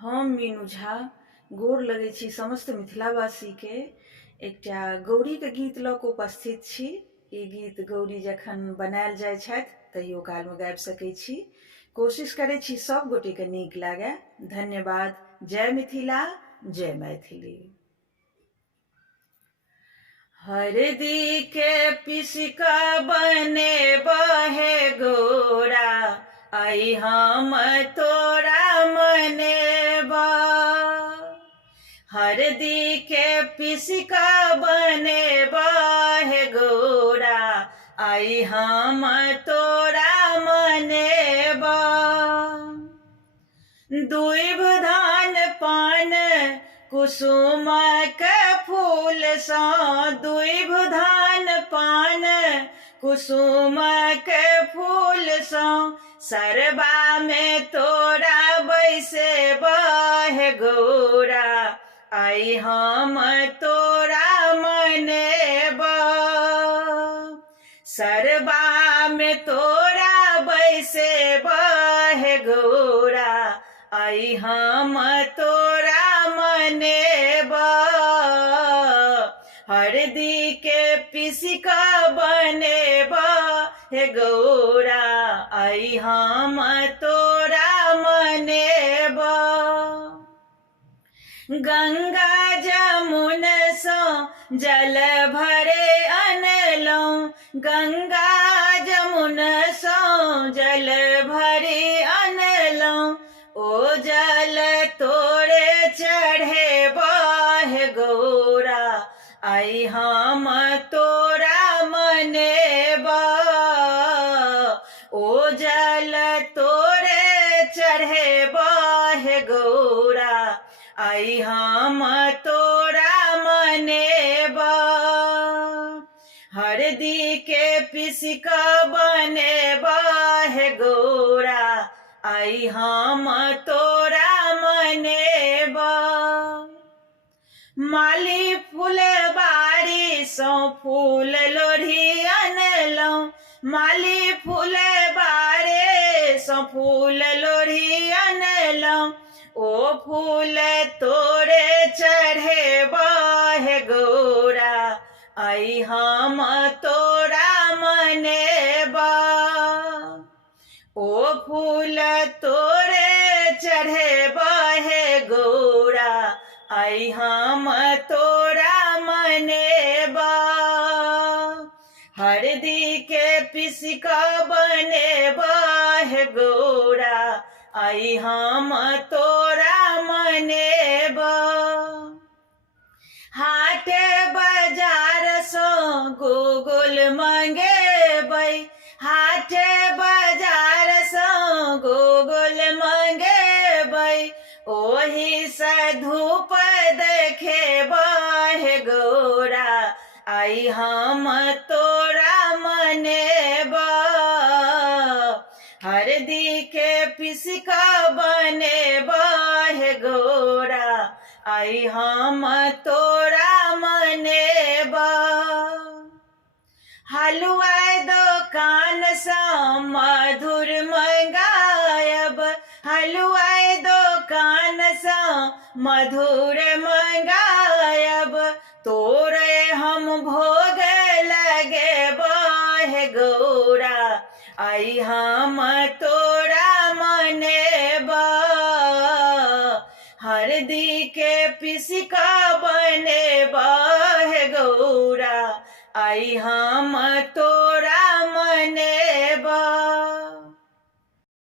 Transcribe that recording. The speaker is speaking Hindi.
हम मीनू झा गोर लगै छी समस्त मिथिलावासी के एकटा गौरी के गीत लऽ कऽ उपस्थित छी। ई गीत गौरी जखन बनायल जाइ छथि तहियो काल में गाबि सकै छी। कोशिश करै छी सब गोटे के नीक लागे। धन्यवाद। जय मिथिला, जय मैथिली। हरदी के पीस कऽ बनेबहे गौरा, आई हम तोरा मनेबा। हरदी के पीस कऽ बनेबहे गौरा, आई हम तोरा मनेबा। दूइब धान पान कुसुम के फूल सँ, दूइब धान पान कुसुम के फूल सँ, सरबा में तोरा बैसेबहे गौरा, आई हम तोरा मनेबा। सरबा में तोरा बैसेबहे गौरा, आई हम तोरा मनेबा। हरदी के पीस कऽ बनेबहे गौरा, आई हम तोरा मनेबा। गंगा जमुन सँ जल भरे अनलहुँ, गंगा जमुन सँ जल भरे अनलहुँ, ओ जल तोरे चढ़ेबहे गौरा, आई हम तोरा मनेबा। ओ जल तोरे चढ़ेबहे गौरा, आई हम तोरा मनेबा। हरदी के पीस कऽ बनेबहे गौरा, आई हम तोरा मनेबा। माली फुलबाड़ी सँ फूल लोढ़ी अनलहुँ, माली फुलबाड़ी सँ फूल लोढ़ी अनलहुँ, ओ फूल तोरे चढ़ेबहे गौरा, आई हम तोरा मनेबा। ओ फूल तोरे चढ़ेबहे गौरा, आई हम तोरा मनेबा। हरदी के पीस कऽ बनेबहे गौरा, आई हम तोरा मनेबा। हाट बाजार सँ गोगुल मंगेबै, हाट बाजार सँ गोगुल मंगेबै, ओही सँ धूप देखेबहे गौरा, आई हम तोरा मनेबा। हरदी के पीस कऽ बनेबहे गौरा, आई हम तोरा मनेबा। हलुआ दोकान सँ मधुर मंगायब, हलुआ दोकान सँ मधुर मंगायब, तोरे हम भोग लगेबहे गौरा, आई हम तोरा मनेबा। हरदी के पीस कऽ बनेबहे गौरा, आई हम तो